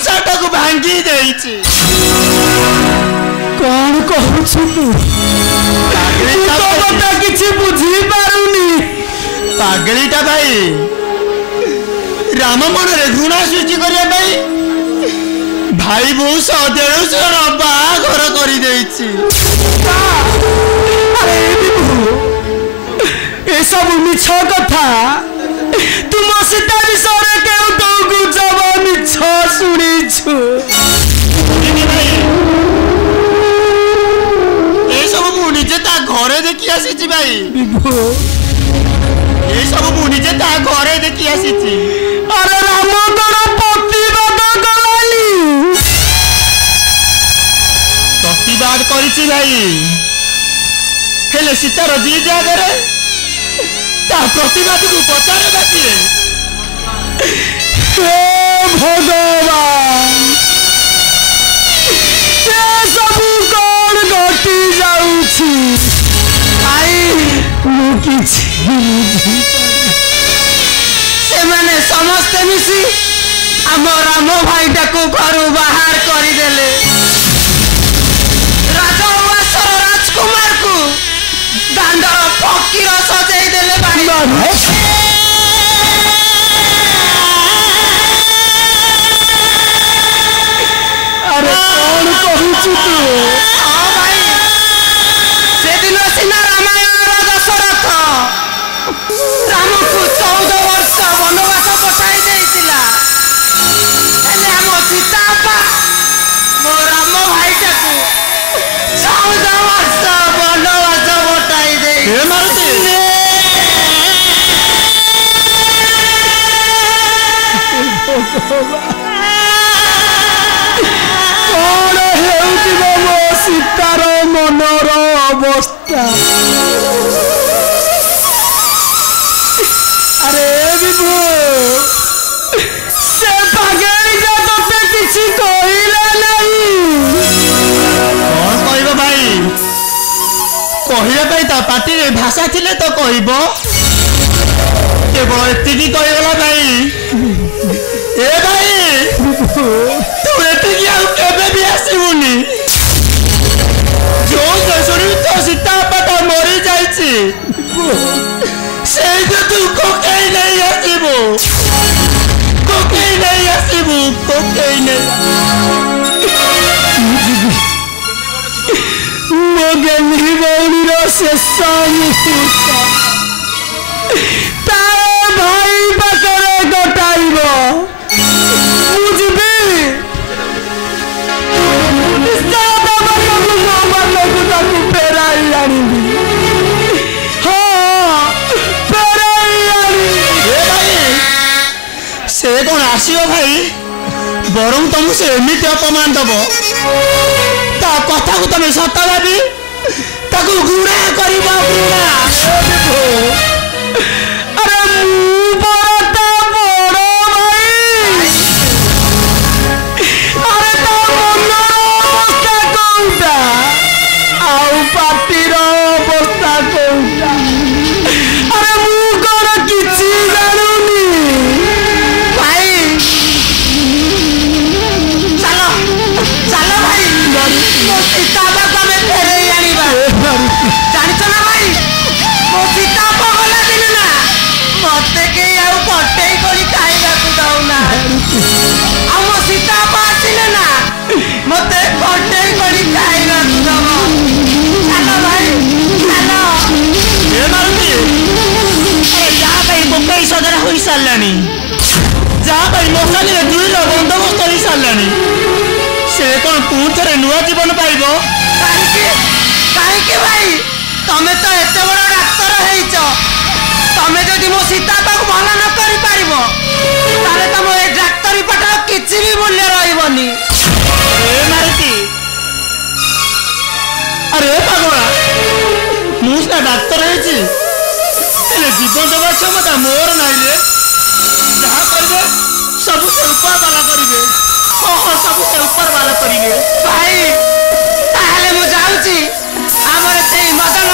संसार को भांगी देइछि। कौन कहू तू तो किसी बुझी पारुनी। पागलीटा भाई राम मन रे घृणा सृष्टि करिया भाई बहु सदेशर बाघर कर सब मिछ कथा तुम सीता विषय केउ तो जब मिछ शुणीछु सब मु निजे ता घरे देखि आसी भाई ये सब मु निजे ता घरे देखि आसी। अरे राम प्रतिवाद कलाली प्रतिवाद करिछि भाई हेले सीतार जी जागर ता प्रतिवाद को पचारे बाकी हे भगवान ये सब कौन घटी जाउछि आई मु किछि से माने समस्त मिसी आम राम भाईटा को घर बाहर करदेले राजउवासर राजकुमार को दांडर फकीर सजाई देले भाई। अरे कौन कहूछु तू? हाँ भाई से दिन सिना रामायण दशरथ राम को 14 वर्ष वनवास पठाई देइतिला हेले हम सीता बा मो राम भाईटा को 14 वर्ष वनवास पठाई देइ हे मारती कौन हेउति मो सीतार मनर अवस्था। अरे विभु से पागल जा तोते किसी कहिला नहीं कौन कहबो भाई कहिया भाई ता पार्टी रे भाषा थिले तो कहबो केवल एतिकी कहगला भाई ए भाई तू एतिकी आ केबे भी आसीबुनी जो जसुरी तो सीता पटा मरी जाईची সেই যে তুই কোকেই নেই আসিবু কোকেই নেই মগেলি গৌরীর শেষ মুহূর্ত তার ভাই পাখরে গটাইব বুঝবি তাকে ফেরাই আনিবি। से कौन आसियो भाई बरं तुमको से एमती अपमान दब ता कथा को तुम सत भावी ताकू घृणा कर अरे बड़ता बड़ भाई अरे तो मनर अवस्था कौटा आउ पार्टीर अवस्था कौटा अरे मु कौन किछि जानुनी सीता बाबा में फेरे आनिबा जानिछ ना भाई मो सीता पगला दिन ना मते के आउ पटेई करी खाइबा को दाउना आ मो सीता पासिले ना मते पटेई करी खाइबा को दाओ चलो भाई चलो ए मारुति ए जा भाई कोकई सदरा होई सालानी जा भाई मोसाली रे दुई लो बंदोबस्त होई सालानी से कौन पुथरे नुआ जीवन पाइबो काहे भाई तमे तो एते बड़ डाक्टर हेइछ तमे जदि मो सीता पाक भला न करि पारिबो ताले तम ए डाक्टरी पटा किछि भी मूल्य रहइबनी। ए मारुति अरे भगवान मुसना डाक्टर हेइछि एले जीवन देवा क्षमता मोर नाही रे जहा करबे सब से ऊपर वाला करिवे सब से ऊपर वाला करिवे भाई ताले मु जाउची हमरे से मदन